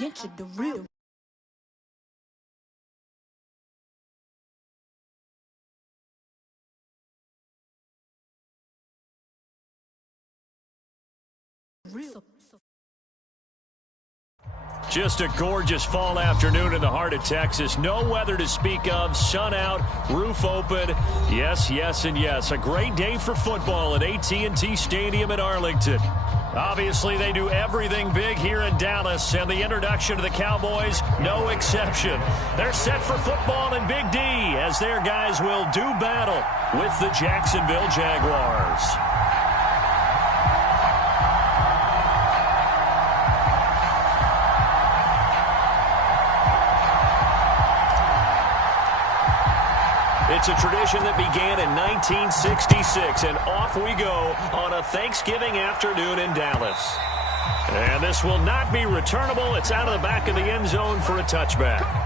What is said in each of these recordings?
Into the real. Just a gorgeous fall afternoon in the heart of Texas. No weather to speak of. Sun out, roof open. Yes, yes, and yes. A great day for football at AT&T Stadium in Arlington. Obviously, they do everything big here in Dallas, and the introduction to the Cowboys, no exception. They're set for football in Big D as their guys will do battle with the Jacksonville Jaguars. It's a tradition that began in 1966, and off we go on a Thanksgiving afternoon in Dallas. And this will not be returnable. It's out of the back of the end zone for a touchback.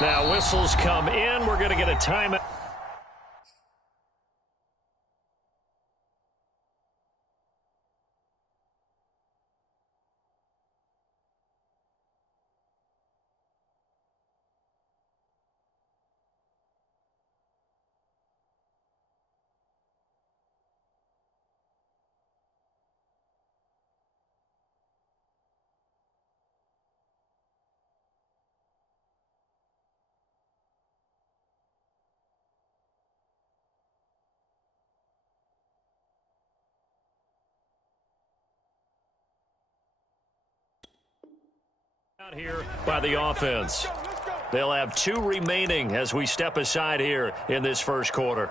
Now whistles come in. We're going to get a timeout. Out here by the offense. They'll have 2 remaining as we step aside here in this first quarter.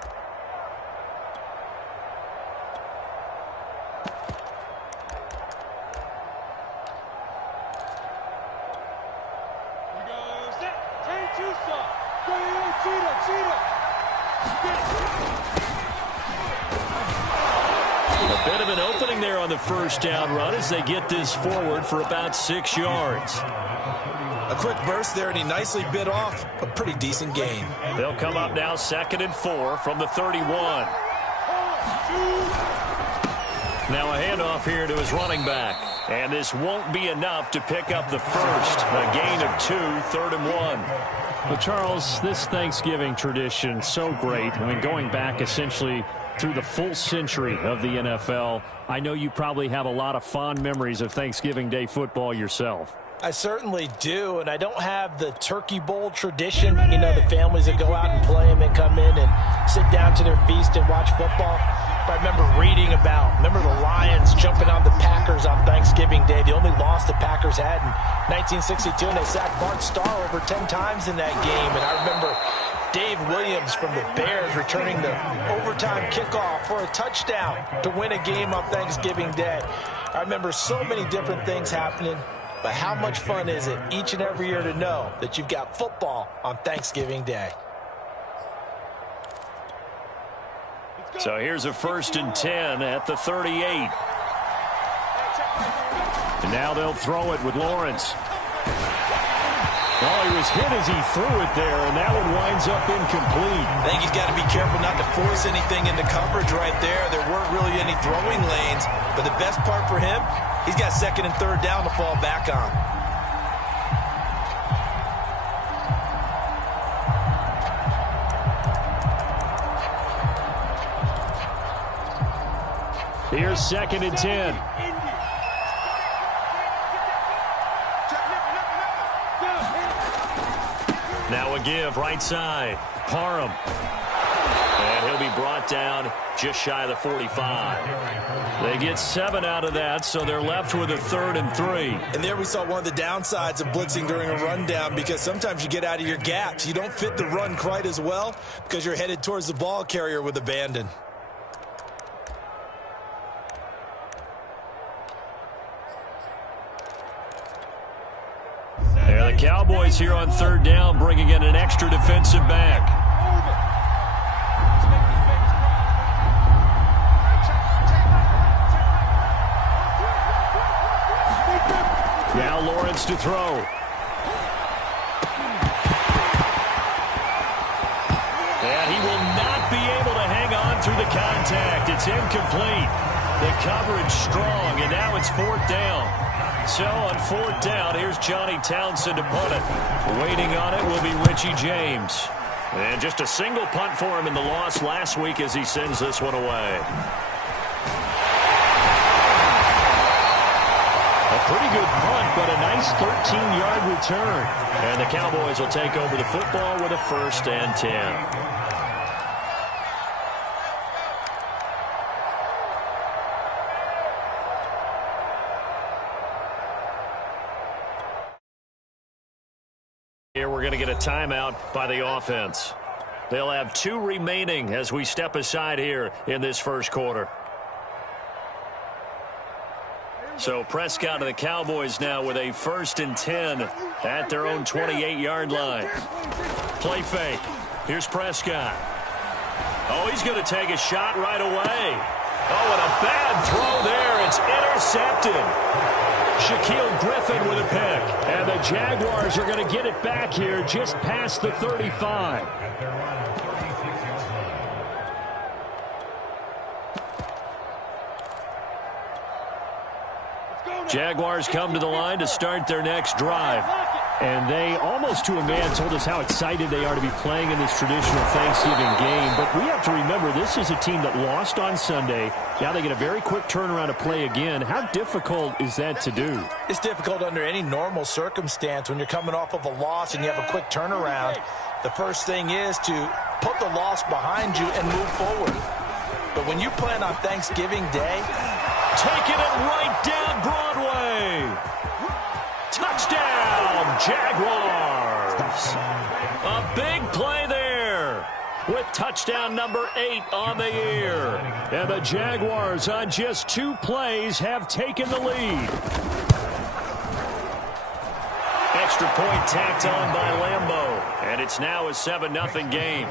A bit of an opening there on the first down run as they get this forward for about 6 yards. A quick burst there, and he nicely bit off a pretty decent gain. They'll come up now 2nd and 4 from the 31. Now a handoff here to his running back. And this won't be enough to pick up the first. A gain of 2, 3rd and 1. Well, Charles, this Thanksgiving tradition, so great. I mean, going back essentially through the full century of the NFL, I know you probably have a lot of fond memories of Thanksgiving Day football yourself. I certainly do, and I don't have the Turkey Bowl tradition. You know, the families that go out and play and then come in and sit down to their feast and watch football. But I remember reading remember the Lions jumping on the Packers on Thanksgiving Day. The only loss the Packers had in 1962, and they sacked Bart Starr over 10 times in that game. And I remember Dave Williams from the Bears returning the overtime kickoff for a touchdown to win a game on Thanksgiving Day. I remember so many different things happening, but how much fun is it each and every year to know that you've got football on Thanksgiving Day? So here's a 1st and 10 at the 38. And now they'll throw it with Lawrence. Oh, he was hit as he threw it there, and that one winds up incomplete. I think he's got to be careful not to force anything into coverage right there. There weren't really any throwing lanes, but the best part for him, he's got 2nd and 3rd down to fall back on. Here's 2nd and 10. Now a give right side. Parham. And he'll be brought down just shy of the 45. They get 7 out of that, so they're left with a 3rd and 3. And there we saw one of the downsides of blitzing during a rundown, because sometimes you get out of your gaps. You don't fit the run quite as well because you're headed towards the ball carrier with abandon. The Cowboys here on 3rd down, bringing in an extra defensive back. wants to throw. And he will not be able to hang on through the contact. It's incomplete. The coverage strong, and now it's 4th down. So on 4th down, here's Johnny Townsend to punt it. Waiting on it will be Richie James. And just a single punt for him in the loss last week as he sends this one away. A pretty good punt, but a nice 13-yard return. And the Cowboys will take over the football with a 1st and 10. Here we're going to get a timeout by the offense. They'll have 2 remaining as we step aside here in this first quarter. So Prescott and the Cowboys now with a 1st and 10 at their own 28-yard line. Play fake. Here's Prescott. Oh, he's going to take a shot right away. Oh, and a bad throw there. It's intercepted. Shaquille Griffin with a pick. And the Jaguars are going to get it back here just past the 35. Jaguars come to the line to start their next drive. And they, almost to a man, told us how excited they are to be playing in this traditional Thanksgiving game. But we have to remember, this is a team that lost on Sunday. Now they get a very quick turnaround to play again. How difficult is that to do? It's difficult under any normal circumstance when you're coming off of a loss and you have a quick turnaround. The first thing is to put the loss behind you and move forward. But when you plan on Thanksgiving Day, taking it right down Broadway. Touchdown, Jaguars. A big play there with touchdown number 8 on the year. And the Jaguars on just 2 plays have taken the lead. Extra point tacked on by Lambeau. And it's now a 7-0 game.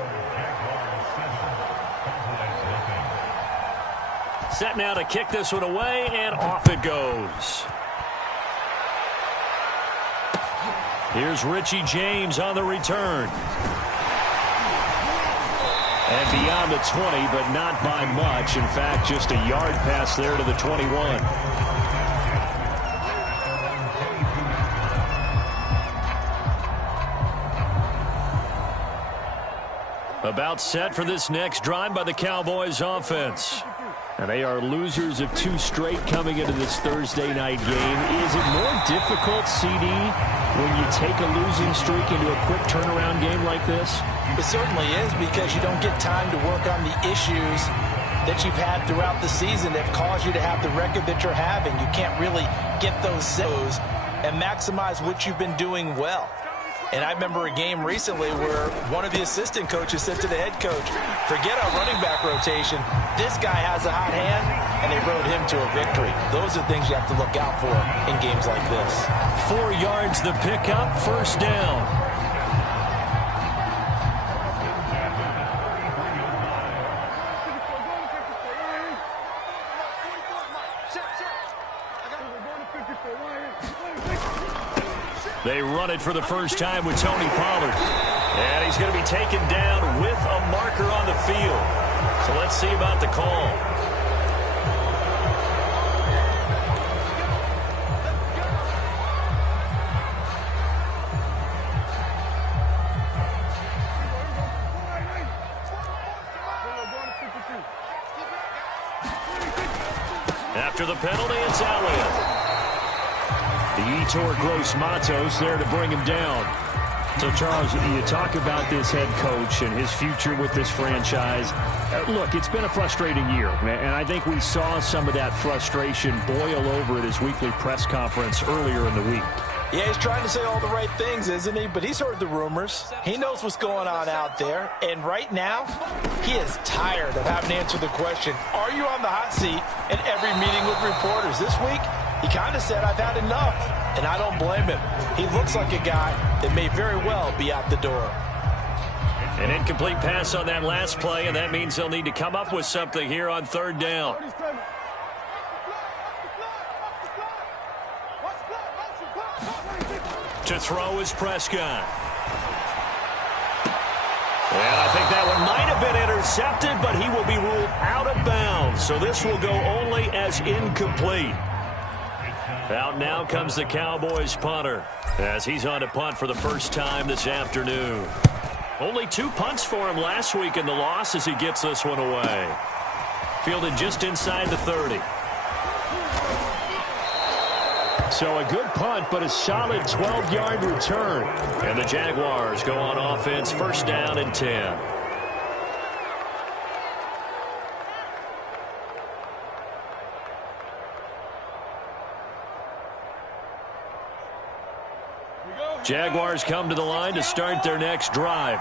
Set now to kick this one away, and off it goes. Here's Richie James on the return. And beyond the 20, but not by much. In fact, just a yard pass there to the 21. About set for this next drive by the Cowboys offense. And they are losers of 2 straight coming into this Thursday night game. Is it more difficult, CD, when you take a losing streak into a quick turnaround game like this? It certainly is, because you don't get time to work on the issues that you've had throughout the season that have caused you to have the record that you're having. You can't really get those zeros and maximize what you've been doing well. And I remember a game recently where one of the assistant coaches said to the head coach, forget our running back rotation. This guy has a hot hand, and they rode him to a victory. Those are things you have to look out for in games like this. 4 yards the pickup, 1st down. They run it for the first time with Tony Pollard. And he's going to be taken down with a marker on the field. So let's see about the call. After the penalty, it's Elliott. The Yetur Gross-Matos there to bring him down. So, Charles, you talk about this head coach and his future with this franchise. Look, it's been a frustrating year, and I think we saw some of that frustration boil over at his weekly press conference earlier in the week. Yeah, he's trying to say all the right things, isn't he? But he's heard the rumors. He knows what's going on out there. And right now, he is tired of having to answer the question, are you on the hot seat in every meeting with reporters? This week, he kind of said, I've had enough, and I don't blame him. He looks like a guy that may very well be out the door. An incomplete pass on that last play, and that means they'll need to come up with something here on 3rd down. To throw is Prescott. And I think that one might have been intercepted, but he will be ruled out of bounds. So this will go only as incomplete. Out now comes the Cowboys punter as he's on to punt for the first time this afternoon. Only 2 punts for him last week in the loss as he gets this one away. Fielded just inside the 30. So a good punt, but a solid 12-yard return. And the Jaguars go on offense, first down and 10. Jaguars come to the line to start their next drive.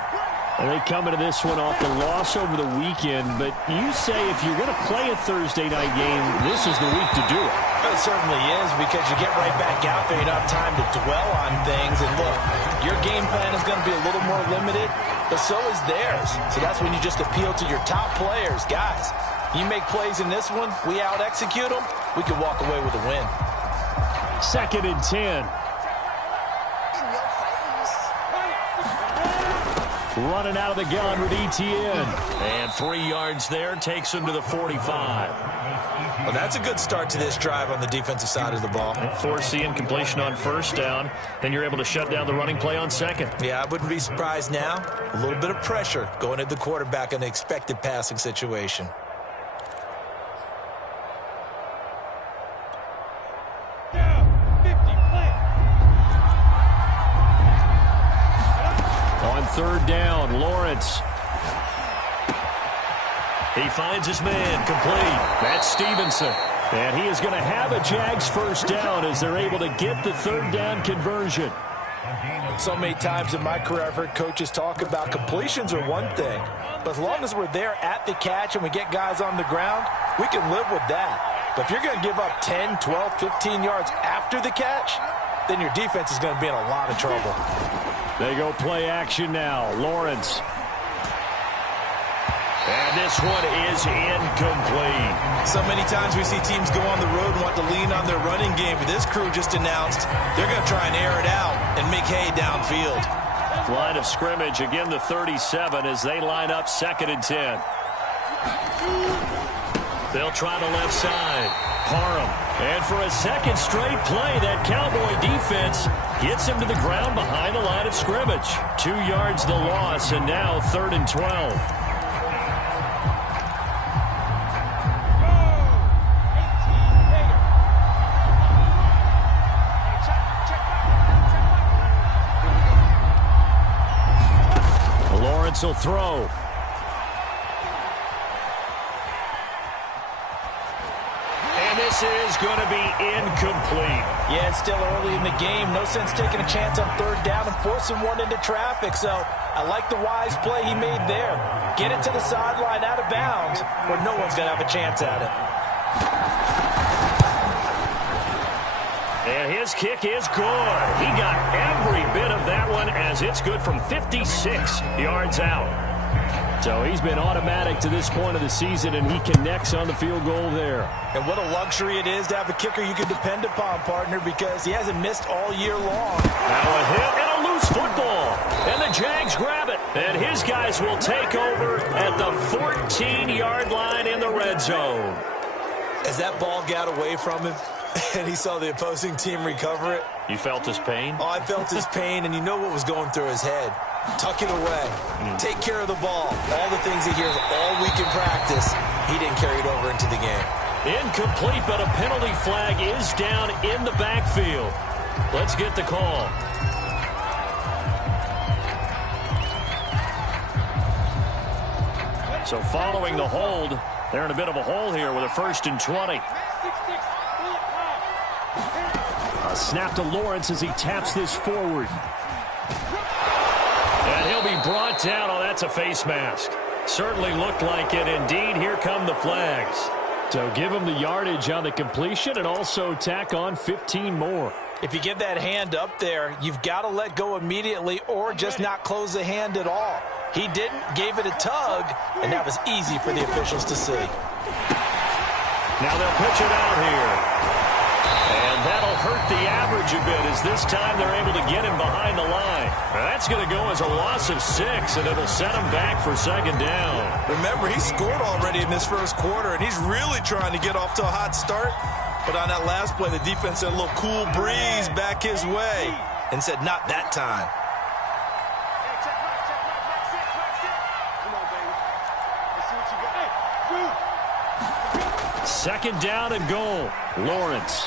And they come into this one off the loss over the weekend, but you say if you're going to play a Thursday night game, this is the week to do it. It certainly is, because you get right back out there. You don't have time to dwell on things. And look, your game plan is going to be a little more limited, but so is theirs. So that's when you just appeal to your top players. Guys, you make plays in this one, we out-execute them, we can walk away with a win. 2nd and 10. Running out of the gun with ETN. And 3 yards there takes him to the 45. Well, that's a good start to this drive on the defensive side of the ball. Forcing completion on first down. Then you're able to shut down the running play on second. Yeah, I wouldn't be surprised now. A little bit of pressure going at the quarterback in the expected passing situation. On 3rd down, Lawrence. He finds his man, complete. That's Stevenson. And he is going to have a Jags first down as they're able to get the 3rd down conversion. So many times in my career, I've heard coaches talk about completions are one thing, but as long as we're there at the catch and we get guys on the ground, we can live with that. But if you're going to give up 10, 12, 15 yards after the catch, then your defense is going to be in a lot of trouble. They go play action now. Lawrence. And this one is incomplete. So many times we see teams go on the road and want to lean on their running game, but this crew just announced they're going to try and air it out and make hay downfield. Line of scrimmage, again the 37 as they line up 2nd and 10. They'll try the left side. Parham. And for a second straight play, that Cowboy defense gets him to the ground behind the line of scrimmage. 2 yards the loss, and now 3rd and 12. Lawrence will throw. This is going to be incomplete. Yeah, it's still early in the game. No sense taking a chance on 3rd down and forcing one into traffic. So I like the wise play he made there. Get it to the sideline out of bounds where no one's going to have a chance at it. And his kick is good. He got every bit of that one as it's good from 56 yards out. So he's been automatic to this point of the season, and he connects on the field goal there. And what a luxury it is to have a kicker you can depend upon, partner, because he hasn't missed all year long. Now a hit and a loose football. And the Jags grab it. And his guys will take over at the 14-yard line in the red zone. As that ball got away from him, and he saw the opposing team recover it. You felt his pain? Oh, I felt his pain, and you know what was going through his head. Tuck it away. Take care of the ball. All the things he hears all week in practice, he didn't carry it over into the game. Incomplete, but a penalty flag is down in the backfield. Let's get the call. So following the hold, they're in a bit of a hole here with a 1st and 20. A snap to Lawrence as he taps this forward. And he'll be brought down. Oh, that's a face mask. Certainly looked like it. Indeed, here come the flags. So give him the yardage on the completion and also tack on 15 more. If you give that hand up there, you've got to let go immediately or just not close the hand at all. He didn't, gave it a tug, and that was easy for the officials to see. Now they'll pitch it out here. And that'll hurt the average a bit as this time they're able to get him behind the line. That's going to go as a loss of 6, and it'll set him back for second down. Remember, he scored already in this first quarter, and he's really trying to get off to a hot start. But on that last play, the defense had a little cool breeze back his way and said, not that time. Second down and goal. Lawrence.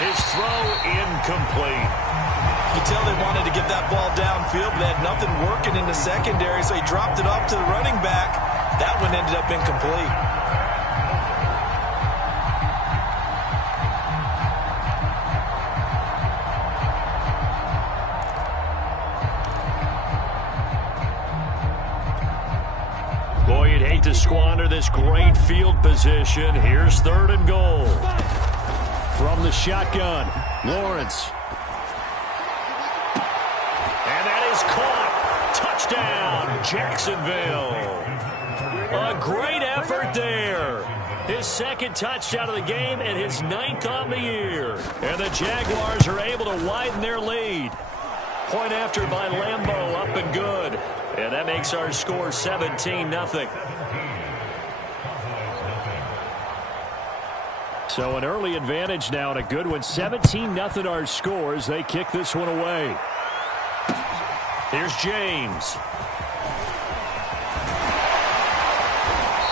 His throw incomplete. You can tell they wanted to get that ball downfield, but they had nothing working in the secondary, so he dropped it off to the running back. That one ended up incomplete. Boy, you'd hate to squander this great field position. Here's third and goal. From the shotgun, Lawrence. And that is caught. Touchdown, Jacksonville. A great effort there. His second touchdown of the game and his 9th on the year. And the Jaguars are able to widen their lead. Point after by Lambeau, up and good. And that makes our score 17-0. So an early advantage now and a good one. 17-0 our score as they kick this one away. Here's James.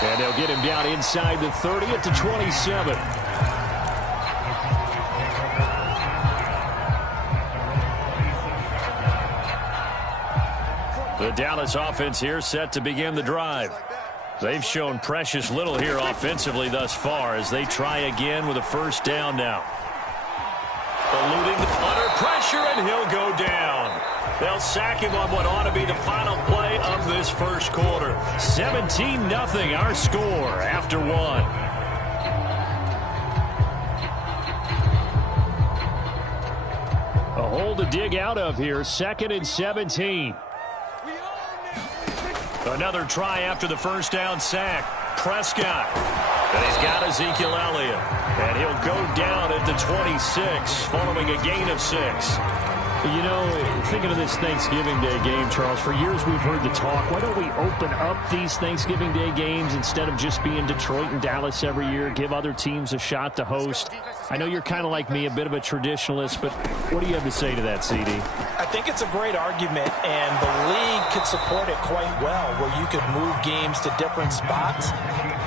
And they'll get him down inside the 30 at the 27. The Dallas offense here set to begin the drive. They've shown precious little here offensively thus far as they try again with a first down now. Eluding under pressure, and he'll go down. They'll sack him on what ought to be the final play of this first quarter. 17-0 our score after one. A hole to dig out of here. 2nd and 17. Another try after the first down sack. Prescott. And he's got Ezekiel Elliott. And he'll go down at the 26 following a gain of 6. You know, thinking of this Thanksgiving Day game, Charles, for years we've heard the talk, why don't we open up these Thanksgiving Day games instead of just being Detroit and Dallas every year, give other teams a shot to host? I know you're kind of like me, a bit of a traditionalist, but what do you have to say to that, CD? I think it's a great argument, and the league could support it quite well, where you could move games to different spots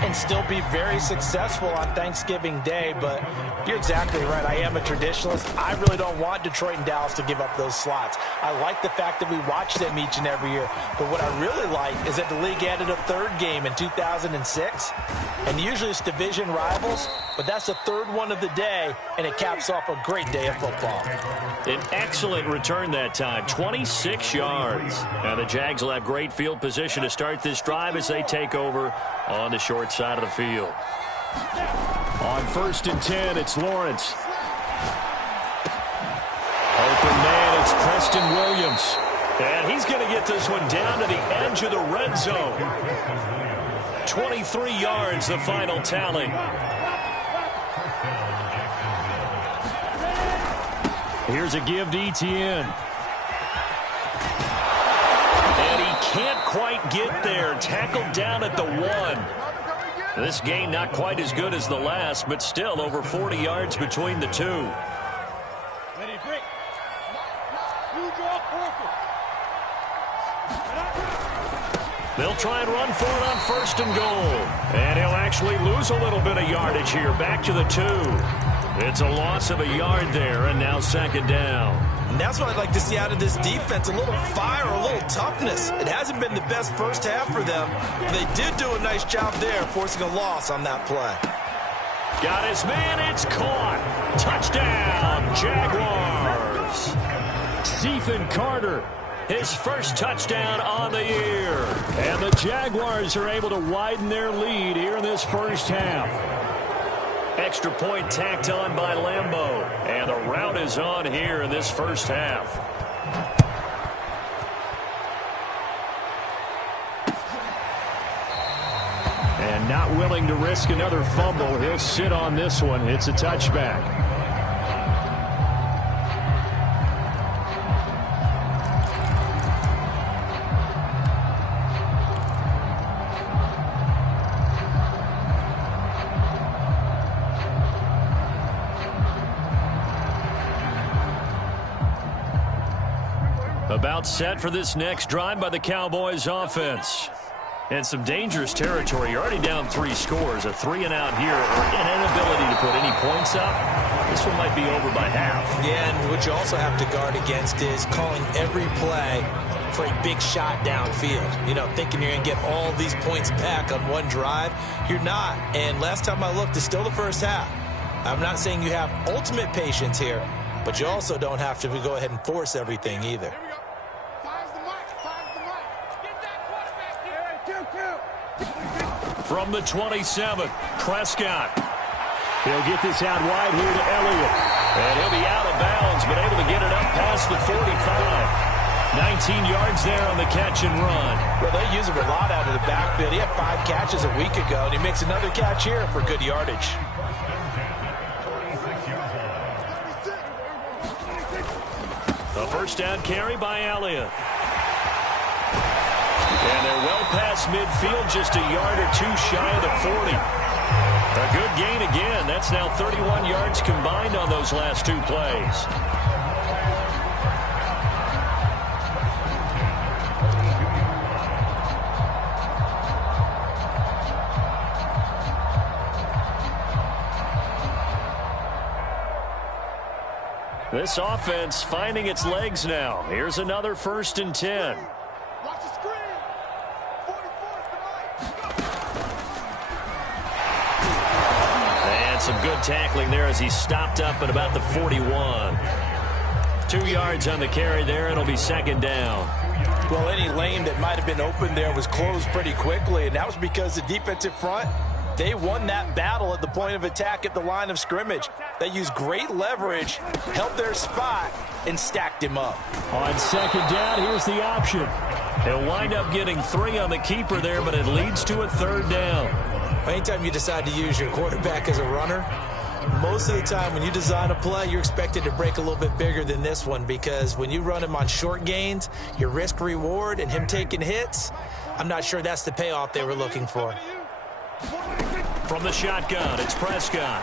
and still be very successful on Thanksgiving Day. But you're exactly right. I am a traditionalist. I really don't want Detroit and Dallas to give up those slots. I like the fact that we watch them each and every year. But what I really like is that the league added a third game in 2006. And usually it's division rivals, but that's the third one of the day, and it caps off a great day of football. An excellent return that time, 26 yards. Now the Jags will have great field position to start this drive as they take over on the short side of the field. On 1st and 10, it's Lawrence. Open man, it's Preston Williams. And he's going to get this one down to the edge of the red zone. 23 yards, the final tally. Here's a give to Etienne. And he can't quite get there. Tackled down at the 1. This game not quite as good as the last, but still over 40 yards between the two. They'll try and run for it on 1st and goal. And he'll actually lose a little bit of yardage here. Back to the 2. It's a loss of a yard there, and now 2nd down. And that's what I'd like to see out of this defense, a little fire, a little toughness. It hasn't been the best first half for them, but they did do a nice job there, forcing a loss on that play. Got his man, it's caught. Touchdown, Jaguars. Ethan Carter. His first touchdown on the year. And the Jaguars are able to widen their lead here in this first half. Extra point tacked on by Lambeau. And the route is on here in this first half. And not willing to risk another fumble. He'll sit on this one. It's a touchback. About set for this next drive by the Cowboys offense. And some dangerous territory. You're already down 3 scores. A 3-and-out here, or an inability to put any points up. This one might be over by half. Yeah, and what you also have to guard against is calling every play for a big shot downfield. You know, thinking you're going to get all these points back on one drive. You're not. And last time I looked, it's still the first half. I'm not saying you have ultimate patience here, but you also don't have to go ahead and force everything either. From the 27, Prescott. He'll get this out wide here to Elliott. And he'll be out of bounds, but able to get it up past the 45. 19 yards there on the catch and run. Well, they use him a lot out of the backfield. He had 5 catches a week ago, and he makes another catch here for good yardage. A first down carry by Elliott. And they're well past midfield, just a yard or 2 shy of the 40. A good gain again. That's now 31 yards combined on those last 2 plays. This offense finding its legs now. Here's another 1st and 10. Some good tackling there as he stopped up at about the 41. 2 yards on the carry there. It'll be 2nd down. Well, any lane that might have been open there was closed pretty quickly, and that was because the defensive front, they won that battle at the point of attack at the line of scrimmage. They used great leverage, held their spot, and stacked him up. On 2nd down, here's the option. He'll wind up getting 3 on the keeper there, but it leads to a 3rd down. Anytime you decide to use your quarterback as a runner, most of the time when you design a play, you're expected to break a little bit bigger than this one, because when you run him on short gains, your risk reward and him taking hits, I'm not sure that's the payoff they were looking for. From the shotgun, it's Prescott.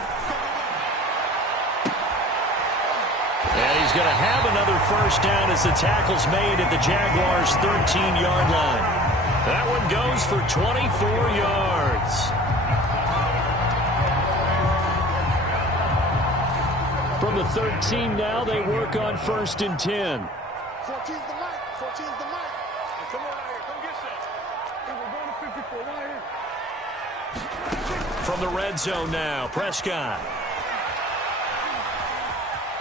And he's going to have another 1st down as the tackle's made at the Jaguars' 13-yard line. That one goes for 24 yards. From the 13 now, they work on 1st and 10. 14's the mic. 14's the mic. Come on out here. Come get some. And we're going to 54 right here. From the red zone now, Prescott.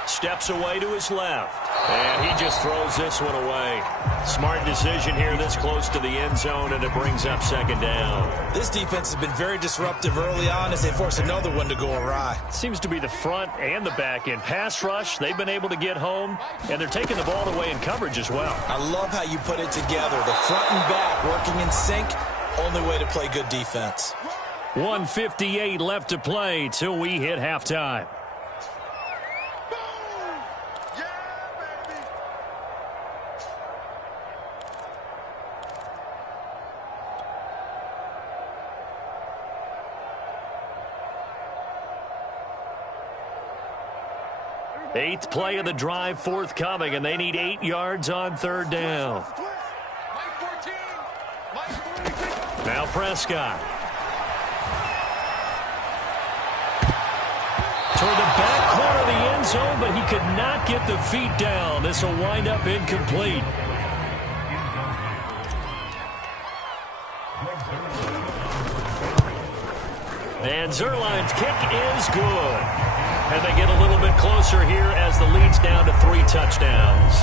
Steps away to his left. And he just throws this one away. Smart decision here this close to the end zone, and it brings up 2nd down. This defense has been very disruptive early on as they force another one to go awry. Seems to be the front and the back end. Pass rush, they've been able to get home, and they're taking the ball away in coverage as well. I love how you put it together. The front and back working in sync, only way to play good defense. 1:58 left to play till we hit halftime. Eighth play of the drive forthcoming, and they need 8 yards on 3rd down. Now Prescott. Toward the back corner of the end zone, but he could not get the feet down. This will wind up incomplete. And Zerline's kick is good. And they get a little bit closer here as the lead's down to 3 touchdowns.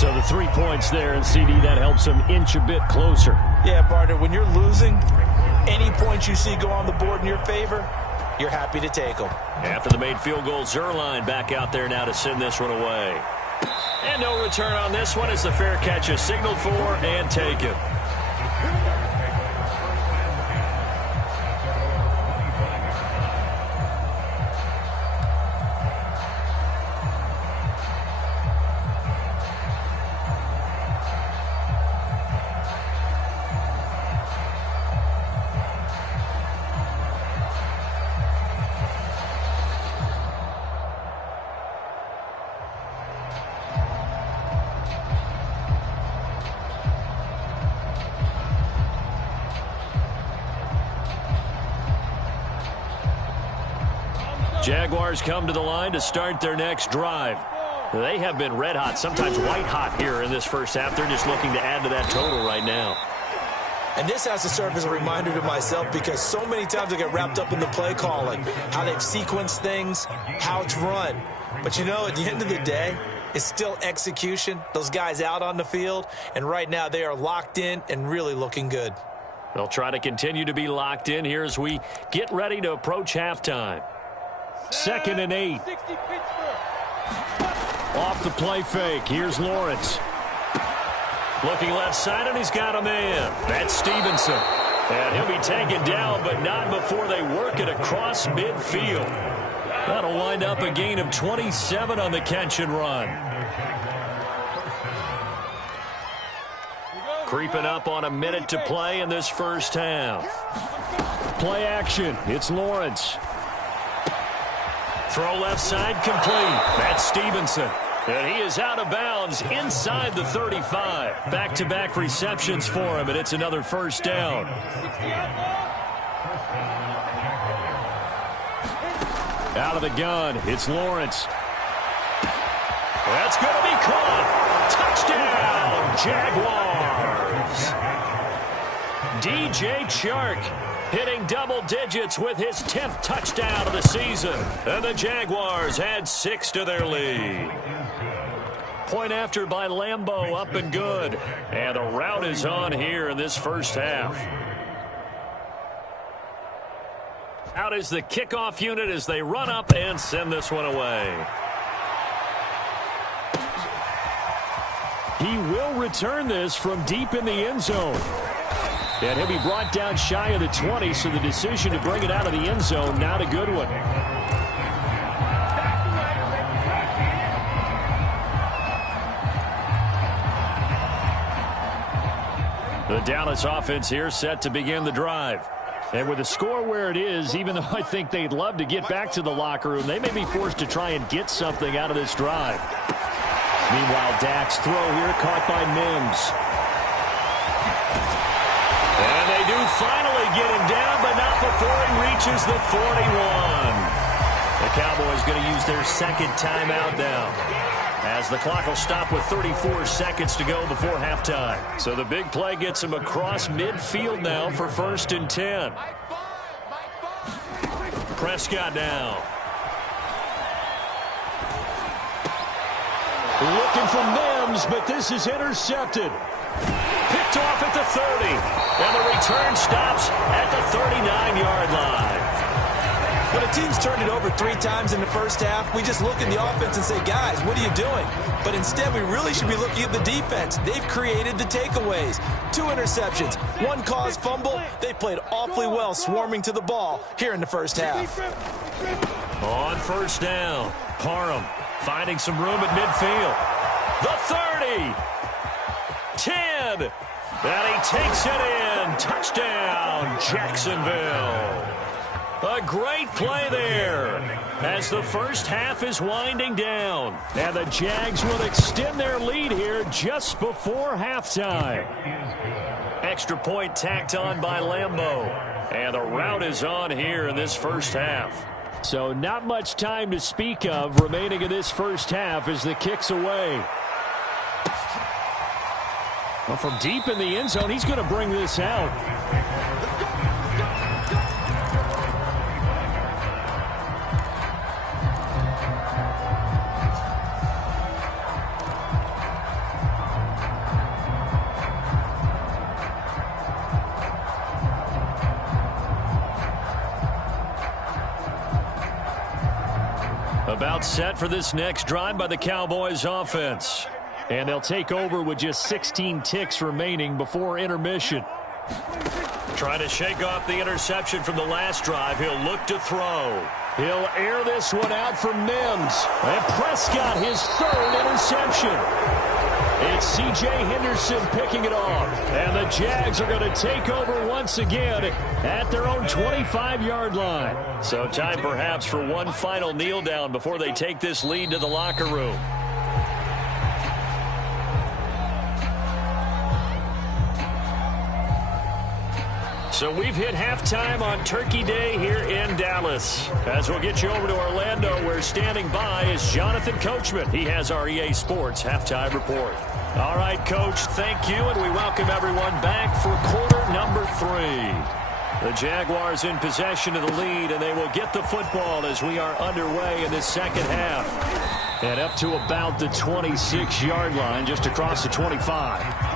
So the 3 points there, and CD, that helps them inch a bit closer. Yeah, partner, when you're losing, any points you see go on the board in your favor, you're happy to take them. After the made field goal, Zerline back out there now to send this one away. And no return on this one as the fair catch is signaled for and taken. Jaguars come to the line to start their next drive. They have been red hot, sometimes white hot here in this first half. They're just looking to add to that total right now. And this has to serve as a reminder to myself because so many times I get wrapped up in the play calling, how they've sequenced things, how it's run. But, you know, at the end of the day, it's still execution. Those guys out on the field, and right now they are locked in and really looking good. They'll try to continue to be locked in here as we get ready to approach halftime. 2nd and 8. Off the play fake. Here's Lawrence. Looking left side, and he's got a man. That's Stevenson. And he'll be taken down, but not before they work it across midfield. That'll wind up a gain of 27 on the catch and run. Creeping up on a minute to play in this first half. Play action. It's Lawrence. Throw left side complete. That's Stevenson. And he is out of bounds inside the 35. Back-to-back receptions for him, and it's another first down. Out of the gun, it's Lawrence. That's going to be caught. Touchdown, Jaguars. DJ Chark hitting double digits with his 10th touchdown of the season. And the Jaguars add 6 to their lead. Point after by Lambeau, up and good. And the rout is on here in this first half. Out is the kickoff unit as they run up and send this one away. He will return this from deep in the end zone. And he'll be brought down shy of the 20, so the decision to bring it out of the end zone, not a good one. The Dallas offense here set to begin the drive. And with the score where it is, even though I think they'd love to get back to the locker room, they may be forced to try and get something out of this drive. Meanwhile, Dak's throw here caught by Mims. And they do finally get him down, but not before he reaches the 41. The Cowboys going to use their second timeout now, as the clock will stop with 34 seconds to go before halftime. So the big play gets him across midfield now for 1st and 10. Prescott now. Looking for Mims, but this is intercepted. Picked off at the 30. And the return stops at the 39-yard line. When a team's turned it over 3 times in the first half, we just look at the offense and say, guys, what are you doing? But instead, we really should be looking at the defense. They've created the takeaways. 2 interceptions, 1 caused fumble. They played awfully well swarming to the ball here in the first half. On first down, Parham finding some room at midfield. The 30. 10. And he takes it in. Touchdown, Jacksonville. A great play there as the first half is winding down. And the Jags will extend their lead here just before halftime. Extra point tacked on by Lambeau. And the rout is on here in this first half. So not much time to speak of remaining in this first half as the kick's away. Well, from deep in the end zone, he's going to bring this out. About set for this next drive by the Cowboys offense. And they'll take over with just 16 ticks remaining before intermission. Trying to shake off the interception from the last drive. He'll look to throw. He'll air this one out for Mims. And Prescott, his 3rd interception. It's C.J. Henderson picking it off. And the Jags are going to take over once again at their own 25-yard line. So time perhaps for one final kneel down before they take this lead to the locker room. So we've hit halftime on Turkey Day here in Dallas. As we'll get you over to Orlando, where standing by is Jonathan Coachman. He has our EA Sports halftime report. All right, Coach, thank you, and we welcome everyone back for quarter number 3. The Jaguars in possession of the lead, and they will get the football as we are underway in this second half. And up to about the 26-yard line, just across the 25.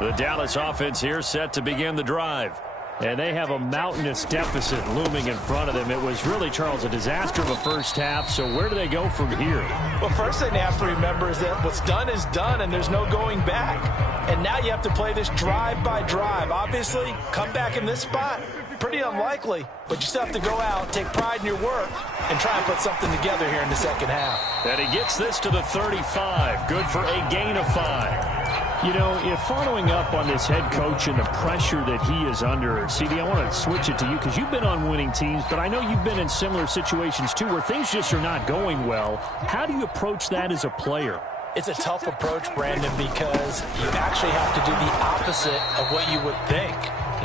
The Dallas offense here set to begin the drive. And they have a mountainous deficit looming in front of them. It was really, Charles, a disaster of a first half. So where do they go from here? Well, first thing they have to remember is that what's done is done, and there's no going back. And now you have to play this drive by drive. Obviously, come back in this spot, pretty unlikely. But you still have to go out, take pride in your work, and try and put something together here in the second half. And he gets this to the 35. Good for a gain of 5. You know, if following up on this head coach and the pressure that he is under, CD, I want to switch it to you because you've been on winning teams, but I know you've been in similar situations too where things just are not going well. How do you approach that as a player? It's a tough approach, Brandon, because you actually have to do the opposite of what you would think.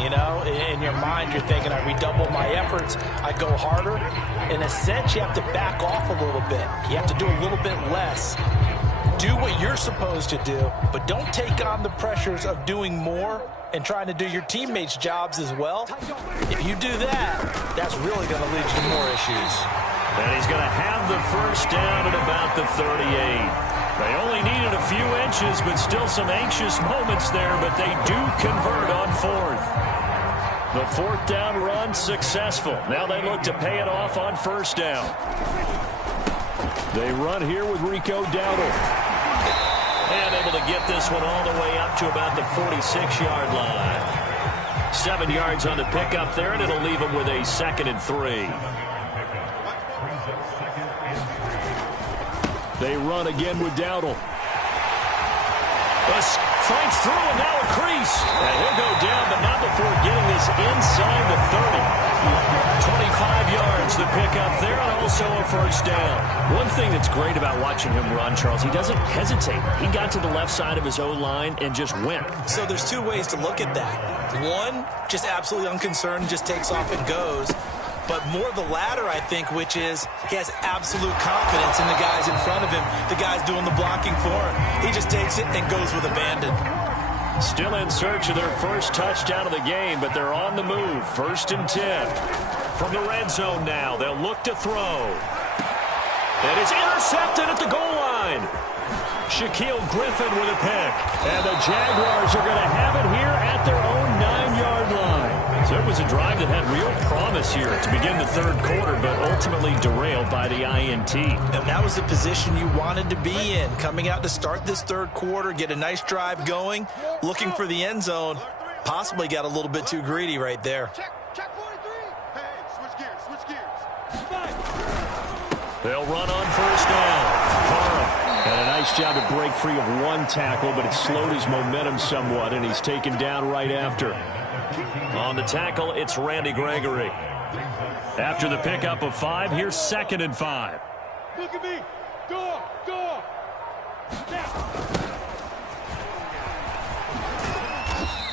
You know, in your mind, you're thinking, I redouble my efforts, I go harder. In a sense, you have to back off a little bit. You have to do a little bit less. Do what you're supposed to do, but don't take on the pressures of doing more and trying to do your teammates' jobs as well. If you do that, that's really going to lead you to more issues. And he's going to have the first down at about the 38. They only needed a few inches, but still some anxious moments there, but they do convert on fourth. The fourth down run successful. Now they look to pay it off on first down. They run here with Rico Dowdle. And able to get this one all the way up to about the 46-yard line. 7 yards on the pickup there, and it'll leave them with a 2nd and 3. They run again with Dowdle. Fights through, and now a crease. And he'll go down, but not before getting this inside the 30. 25 yards the pickup there, and also a first down. One thing that's great about watching him run, Charles, he doesn't hesitate. He got to the left side of his O-line and just went. So there's two ways to look at that. One, just absolutely unconcerned, just takes off and goes. But more the latter, I think, which is he has absolute confidence in the guys in front of him, the guys doing the blocking for him. He just takes it and goes with abandon. Still in search of their first touchdown of the game, but they're on the move. 1st and 10. From the red zone now, they'll look to throw. And it's intercepted at the goal line. Shaquille Griffin with a pick. And the Jaguars are going to have it here at their own 9-yard line. So it was a drive that had real promise here to begin the third quarter, but ultimately derailed by the INT. And that was the position you wanted to be in, coming out to start this third quarter, get a nice drive going, looking for the end zone. Possibly got a little bit too greedy right there. Check 43. Hey, switch gears. They'll run on first down. Parham had a nice job to break free of one tackle, but it slowed his momentum somewhat, and he's taken down right after. On the tackle, it's Randy Gregory. After the pickup of 5, here's 2nd and 5. Look at me. Door.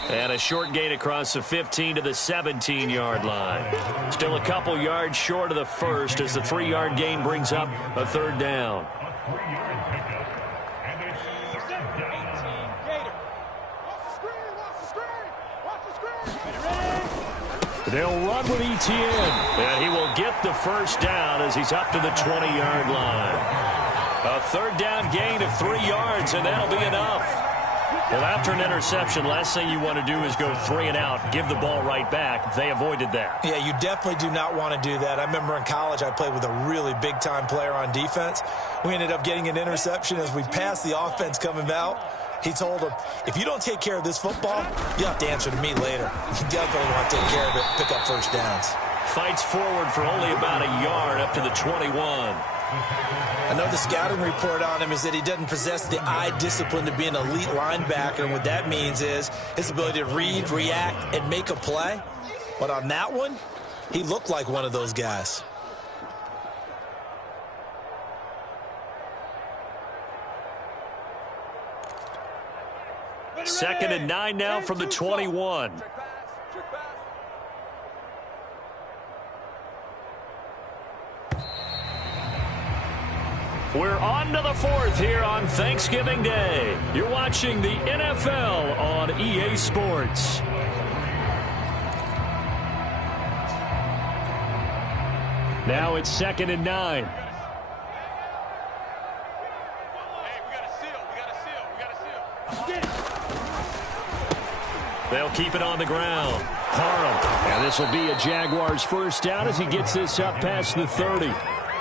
And a short gain across the 15 to the 17-yard line. Still a couple yards short of the first as the 3-yard gain brings up a 3rd down. They'll run with Etienne, and he will get the first down as he's up to the 20-yard line. A 3rd down gain of 3 yards, and that'll be enough. Well, after an interception, last thing you want to do is go 3 and out, give the ball right back. They avoided that. Yeah, you definitely do not want to do that. I remember in college I played with a really big-time player on defense. We ended up getting an interception as we passed the offense coming out. He told him, if you don't take care of this football, you'll have to answer to me later. You definitely want to take care of it, pick up first downs. Fights forward for only about a yard up to the 21. I know the scouting report on him is that he doesn't possess the eye discipline to be an elite linebacker. And what that means is his ability to read, react, and make a play. But on that one, he looked like one of those guys. Second and 9 now from the 21. We're on to the fourth here on Thanksgiving Day. You're watching the NFL on EA Sports. Now it's second and 9. They'll keep it on the ground. Parham. And this will be a Jaguars first down as he gets this up past the 30.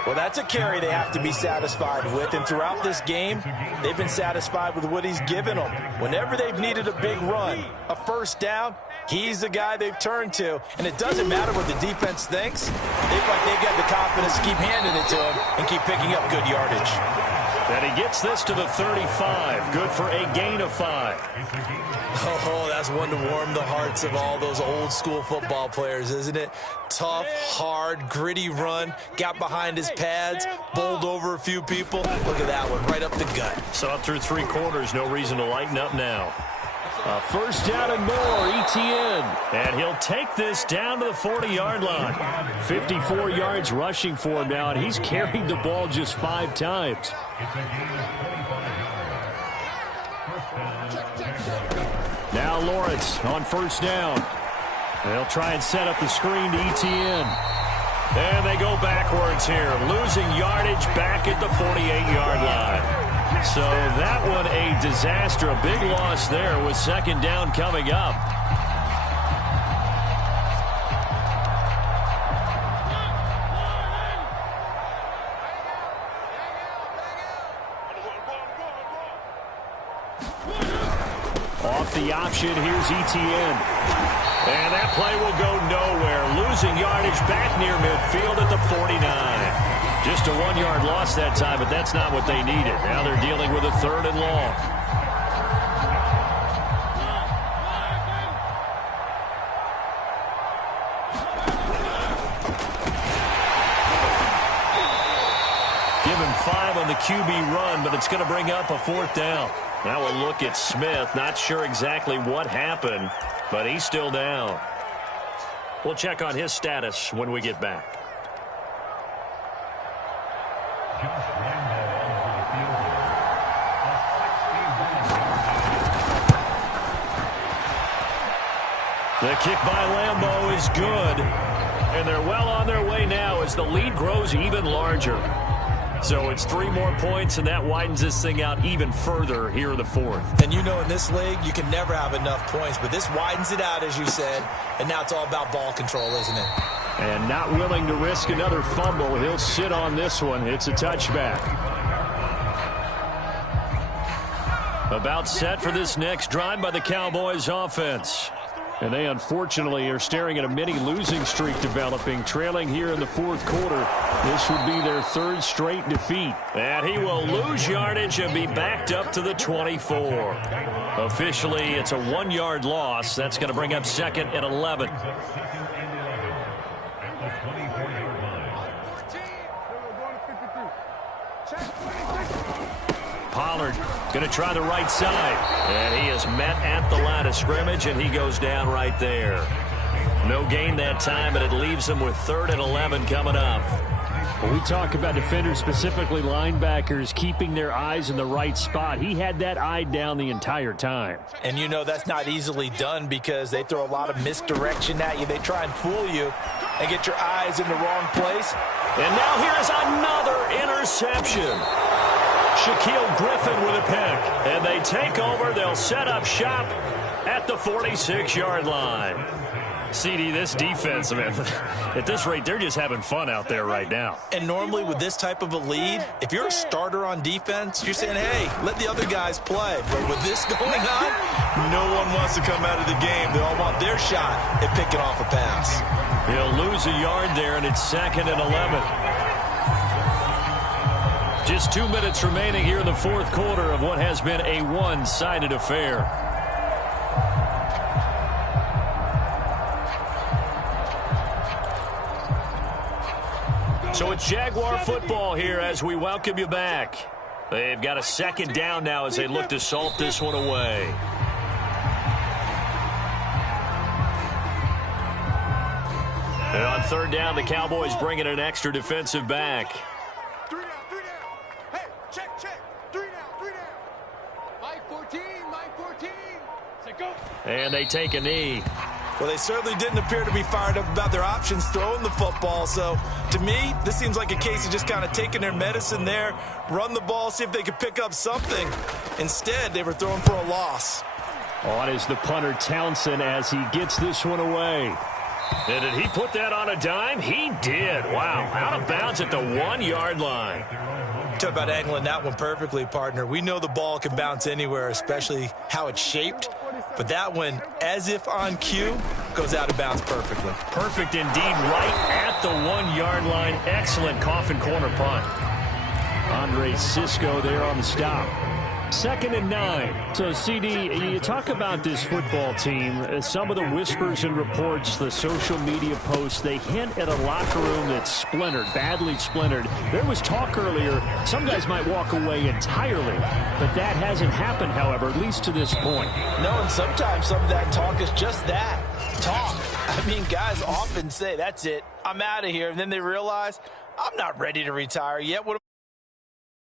Well, that's a carry they have to be satisfied with, and throughout this game, they've been satisfied with what he's given them. Whenever they've needed a big run, a first down, he's the guy they've turned to, and it doesn't matter what the defense thinks. They feel like they've got the confidence to keep handing it to him and keep picking up good yardage. And he gets this to the 35. Good for a gain of 5. Oh, that's one to warm the hearts of all those old-school football players, isn't it? Tough, hard, gritty run. Got behind his pads, bowled over a few people. Look at that one, right up the gut. So up through 3 quarters, no reason to lighten up now. First down and more, ETN. And he'll take this down to the 40-yard line. 54 yards rushing for him now, and he's carried the ball just 5 times. Now Lawrence on first down. They'll try and set up the screen to ETN. And they go backwards here, losing yardage back at the 48-yard line. So that one a disaster, a big loss there with second down coming up. Off the option, here's ETN. And that play will go nowhere. Losing yardage back near midfield at the 49. Just a 1-yard loss that time, but that's not what they needed. Now they're dealing with a 3rd and long. Given 5 on the QB run, but it's going to bring up a 4th down. Now we'll look at Smith. Not sure exactly what happened, but he's still down. We'll check on his status when we get back. The kick by Lambeau is good, and they're well on their way now as the lead grows even larger. So it's 3 more points, and that widens this thing out even further here in the 4th. And you know in this league, you can never have enough points, but this widens it out, as you said, and now it's all about ball control, isn't it? And not willing to risk another fumble. He'll sit on this one. It's a touchback. About set for this next drive by the Cowboys offense. And they unfortunately are staring at a mini losing streak developing, trailing here in the 4th quarter. This would be their 3rd straight defeat. And he will lose yardage and be backed up to the 24. Officially, it's a 1-yard loss. That's going to bring up 2nd and 11. Pollard going to try the right side. And he is met at the line of scrimmage, and he goes down right there. No gain that time, but it leaves him with 3rd and 11 coming up. When we talk about defenders, specifically linebackers, keeping their eyes in the right spot, he had that eye down the entire time. And you know that's not easily done because they throw a lot of misdirection at you. They try and fool you and get your eyes in the wrong place. And now here's another interception. Shaquille Griffin with a pick. And they take over. They'll set up shop at the 46-yard line. CD, this defense, man, at this rate, they're just having fun out there right now. And normally with this type of a lead, if you're a starter on defense, you're saying, hey, let the other guys play. But with this going on, no one wants to come out of the game. They all want their shot at picking off a pass. He'll lose a yard there, and it's 2nd and 11. Just 2 minutes remaining here in the 4th quarter of what has been a one-sided affair. So it's Jaguar football here as we welcome you back. They've got a second down now as they look to salt this one away. And on third down, the Cowboys bring in an extra defensive back. 3 down, 3 down. Hey, check. 3 down. Mike 14. Say go. And they take a knee. Well, they certainly didn't appear to be fired up about their options throwing the football. So, to me, this seems like a case of just kind of taking their medicine there, run the ball, see if they could pick up something. Instead, they were throwing for a loss. On is the punter Townsend as he gets this one away. And did he put that on a dime? He did. Wow. Out of bounds at the 1-yard line. Talk about angling that one perfectly, partner. We know the ball can bounce anywhere, especially how it's shaped. But that one, as if on cue, goes out of bounds perfectly. Perfect indeed, right at the 1-yard line. Excellent coffin corner punt. Andre Cisco there on the stop. 2nd and 9. So, CD, you talk about this football team. Some of the whispers and reports, the social media posts, they hint at a locker room that's splintered, badly splintered. There was talk earlier, some guys might walk away entirely. But that hasn't happened, however, at least to this point. No, and sometimes some of that talk is just that, talk. I mean, guys often say, that's it, I'm out of here. And then they realize, I'm not ready to retire yet. What